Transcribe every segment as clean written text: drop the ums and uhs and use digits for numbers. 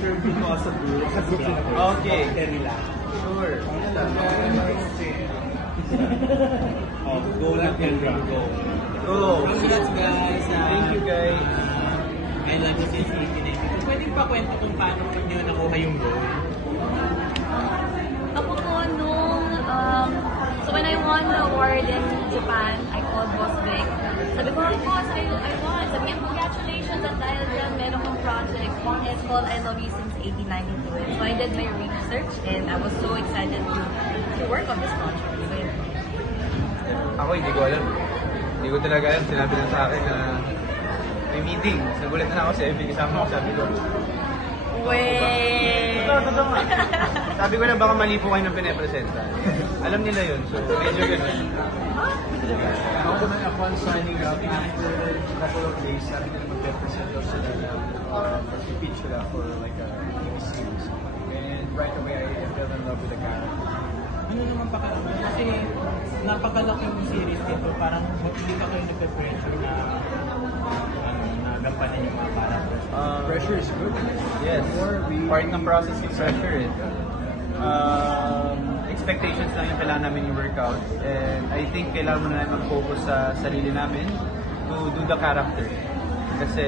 interview ko sa group. Okay. Nila. Sure. Go lang yan, go. Go. Congrats guys! Thank you guys. I love you since 1992. Pwede pa kwento kung paano nyo nakuha yung goal? Ako po so when I won the award in Japan, I called Boss Vic. Sabi ko, Boss, I won. Sabi niya, congratulations at dahil dyan, meron kong project. It's called I Love You Since 1892. So I did my research and I was so excited to work on this project. So, yeah. Ako hindi ko alam. Hindi ko talaga alam. Sinabi lang sa akin na may meeting. Nagulat na ako sa FB. Kasama ako, sabi ko. Wait! Totoo nga. Sabi ko na baka mali po kayo ng pinapresenta. Alam nila yun. So medyo gano'n. Ako na upon signing up after a couple of days, sabi nila mag-represent daw sila na mag-pitch sila for like a TV series. And right away, I fell in love with the character. Ano naman pakiramdam? Kasi napakalaking series dito, parang hindi ka kayo nagpe-pressure na gampanan yung mga characters. Pressure is good. Yes. Part ng process yung pressure eh. Expectations lang yung kailangan namin yung workout. And I think kailangan mo na mag-focus sa sarili namin to do the character. Kasi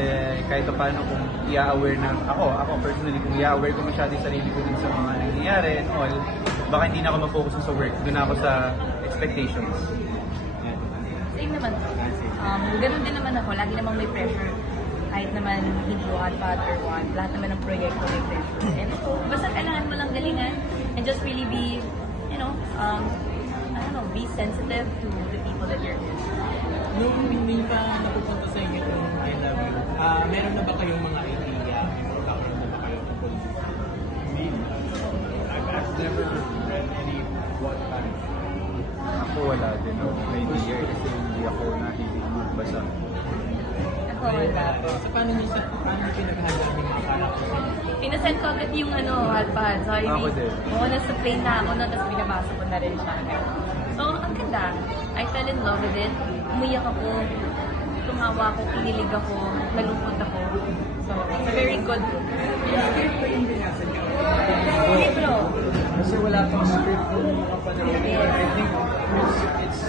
kahit paano kung i-aware na ako personally, kung i-aware ko masyado yung sarili ko din sa mga nangyayari and all, baka hindi na ako mag-focus sa work. Doon ako sa expectations. Same naman. Ganun din naman ako. Lagi namang may pressure. Kahit naman hindi hot, bad, or what. Lahat naman ng proyekto may pressure. And so, basta kailangan mo lang galingan and just really be, be sensitive to the people that you're with. Nung hindi pa napupunta sa inyo yung I Love You, meron na ba kayong mga idea? May background na ba kayo tungkol dito? I've never read any wattpad. Ako wala din may idea kasi hindi ako nahilig magbasa. Ako wala po. So paano nyo pinaghandle yung mga characters? Pinasend ko agad yung Wattpad. So, Ako din. nasa plane na ako na, tapos binabasa ko na rin siya. So, ang ganda. I fell in love with it. Umiyak ako. Tumawa ako, kinilig ako, nalungkot ako. So, it's a very good book. Script ba yung binasa niyo? Libro. Kasi wala pang script nung mga panahon. Yes. I think it's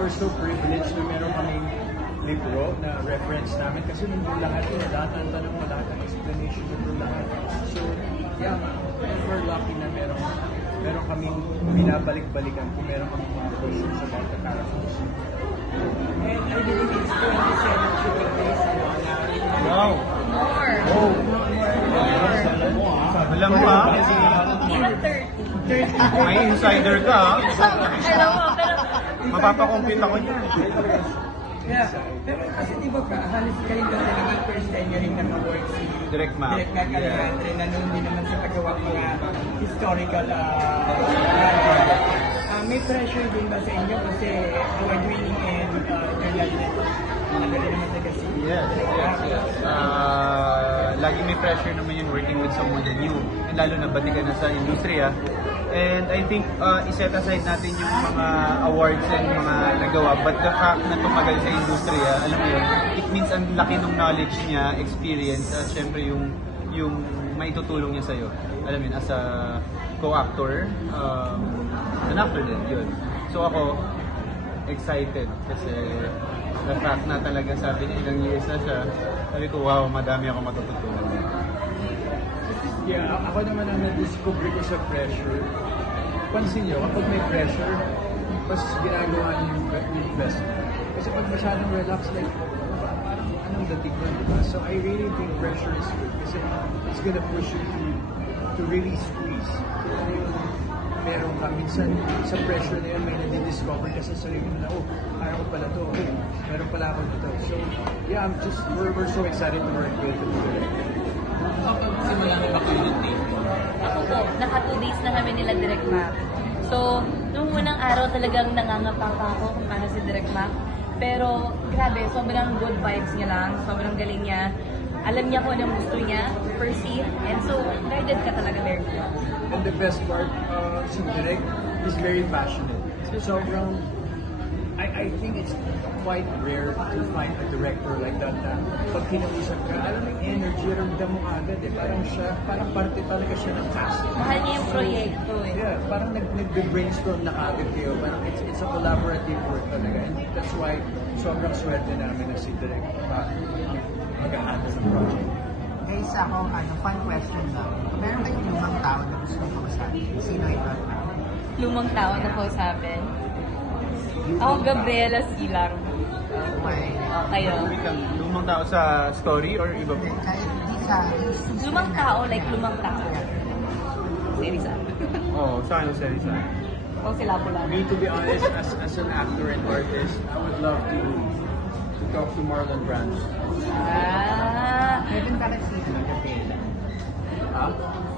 we're so privileged na meron kaming libro na reference namin kasi nandun lahat yun, lahat ng tanong mo, lahat ng explanation nandun lahat. So, yeah, we're lucky na meron kaming binabalik-balikan kung meron kaming mga questions about the characters. And I believe it's 27 shooting days Wow! More. Oh! Alam mo ha? Even 30. May insider ka ha? Alam mo, pero... Mapapakompute ako niyan. Yeah, pero kasi di ba halos kayo ba talaga first time niya rin nag-award si Direct Mac. Alejandre na noon din naman sa paggawa mga historical may pressure din ba sa inyo kasi award-winning and journalist? Ano rin naman talaga si Yes. Lagi may pressure naman yun working with someone new. And lalo na bati ka na sa industriya. And I think iset aside natin yung mga awards and mga nagawa. But the fact na tumagal sa industriya, alam mo yun, it means ang laki ng knowledge niya, experience, at syempre yung maitutulong niya sa'yo. Alam mo yun, as a co-actor, an actor din, yun. So ako, excited kasi the fact na talaga sabi niya ilang years na siya, sabi ko, wow, madami ako matututunan. Yeah, ako naman ang na-discover ko sa pressure. Pansin nyo, kapag may pressure, mas ginagawa niyo yung best. Kasi pag masyadong relax, like, parang anong dating ko, diba? So I really think pressure is good kasi it's gonna push you to really squeeze. Meron ka, minsan sa pressure na yun, may nadi-discover ka sa sarili mo na, oh, kaya ko pala to, okay, meron pala ako dito. So, yeah, we're so excited to work with the director. Kapag simula na ba kayo ng tape? Ako po, naka 2 days na kami nila Direct Mac. So, nung unang araw talagang nangangapa pa ako kung paano si Direct Mac. Pero, grabe, sobrang good vibes niya lang, sobrang galing niya. Alam niya kung anong gusto niya, perceive, and so, guided ka talaga very well. And the best part, si Direk is very passionate. So, sobrang I think it's quite rare to find a director like that na pag kinausap ka, alam mo yung energy, ramdam mo agad eh. Parang parte talaga siya ng cast. Mahal niya yung proyekto eh. Yeah, parang nag-brainstorm na agad kayo. Parang it's a collaborative work talaga. And that's why sobrang swerte namin na si Direk mag-handle ng project. Guys, ako, fun question lang. Meron kayong lumang tao na gusto mong kausapin? Sino ito? Lumang tao na kausapin. Ako, Gabriela Silang. Okay. Kayo. Lumang tao sa story or iba po? Kahit di sa... Lumang tao, like lumang tao. Serisa. Oo, sa akin sa Risa. O sila po lang. Me, to be honest, as an actor and artist, I would love to talk to Marlon Brando. Ah. Meron ka kasi sino Gabriela?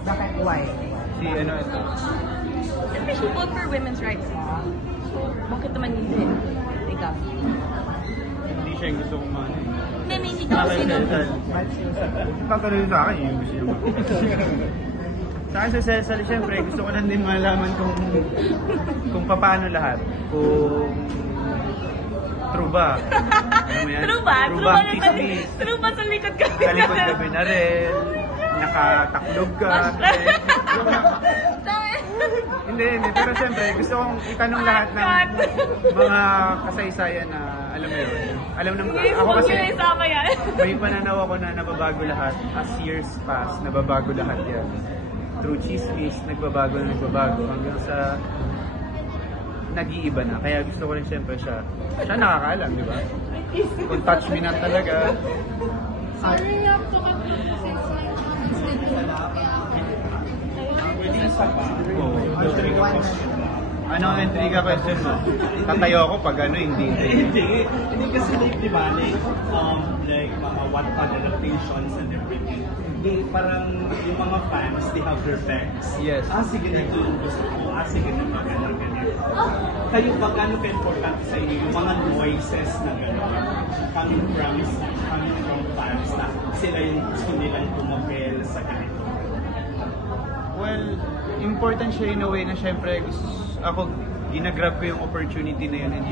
Bakit why? Si ano ito? Siyempre, she fought for women's rights. So, bakit naman hindi? Ikaw. Hindi siya yung gusto kong mahal. Hindi, may hindi ka sino. Tatanungin sa akin yung gusto niya. Sa akin sa Cecil, siyempre, gusto ko lang din malaman kung paano lahat. Kung true ba? Ano mo yan? True ba? True True ba ba ang sa tismis? True ba sa likod ka? Sa likod gabi na rin. Nakataklog ka. Hindi. Pero siyempre, gusto kong itanong lahat ng mga kasaysayan na alam mo yun. Alam naman, ako kasi may pananaw ako na nababago lahat. As years pass, nababago lahat yan. Through chismis, nagbabago hanggang sa nag-iiba na. Kaya gusto ko rin siyempre siya nakakaalam, di ba? Kung touch me na talaga. Sorry, ako Ano ang intriga question mo? Tatayo ako pag ano, hindi. Hindi kasi like, di ba, like mga Wattpad adaptations and everything. Parang yung mga fans, they have their facts. Yes. Sige na ito yung gusto ko. Sige na ganyan. Kayo ba gano'n ka-important sa inyo yung mga noises na gano'n? Coming from fans na sila yung gusto nilang tumapel sa ganito. Well, important siya in a way na syempre ako ginagrab ko yung opportunity na yun and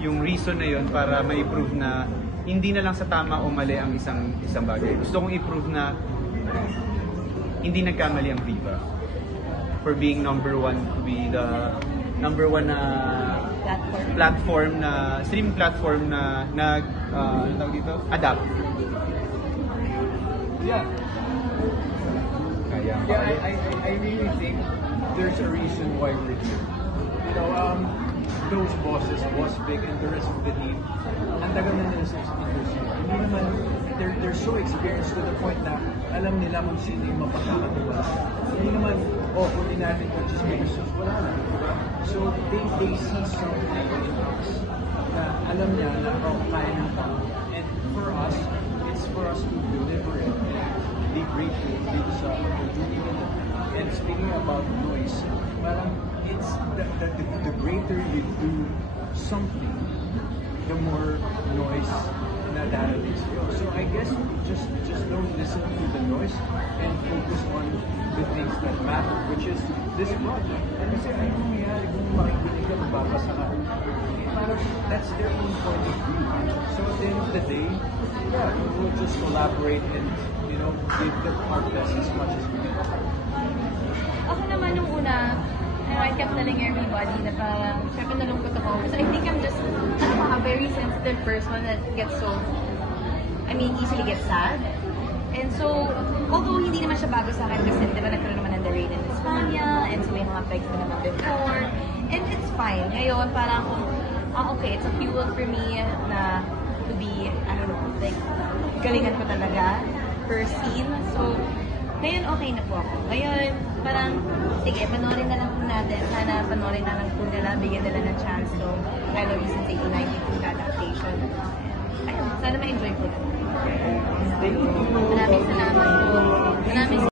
yung reason na yun para ma-prove na hindi na lang sa tama o mali ang isang bagay. Gusto kong i-prove na hindi nagkamali ang Viva for being number one, to be the number one na platform na streaming platform na ano tawag dito? Adapt. Yeah. I really think there's a reason why we're here. You know, those bosses, Boss Vic and the rest of the team, ang tagal na nila sa industry. Hindi naman, they're so experienced to the point na alam nila kung sino yung mapagkakatuwa. Hindi naman, kunin natin ko just because wala na. So, they see something in us na alam niya na kaya ng tao. And for us, it's for us to deliver it. Be grateful dito sa opportunity nila. And speaking about noise, parang it's the greater you do something, the more noise na darating sa'yo. So I guess just don't listen to the noise and focus on the things that matter, which is this project. Kasi ay nangyayari kung makikinig ka, magbabasa ka. Parang that's their own point of view. So at the end of the day, yeah, we'll just collaborate and give them our best as much as we can. Ako naman nung una, I kept telling everybody na parang, syempre nalungkot ako. Because I think I'm just, a very sensitive person that gets so, easily gets sad. And so, although hindi naman siya bago sa akin kasi, di ba, nagkaroon naman ng The Rain in España, and so may mga pegs na naman before. And it's fine. Ngayon, parang, okay, it's a fuel for me na to be, I don't know, like, galingan ko talaga per scene. So, ngayon okay na po ako. Ngayon, parang, sige, panoorin na lang po natin. Sana panoorin na lang po nila, bigyan nila ng chance to Hello Reasons 1892 adaptation. Ayun, sana ma-enjoy po nila. Maraming salamat po. Maraming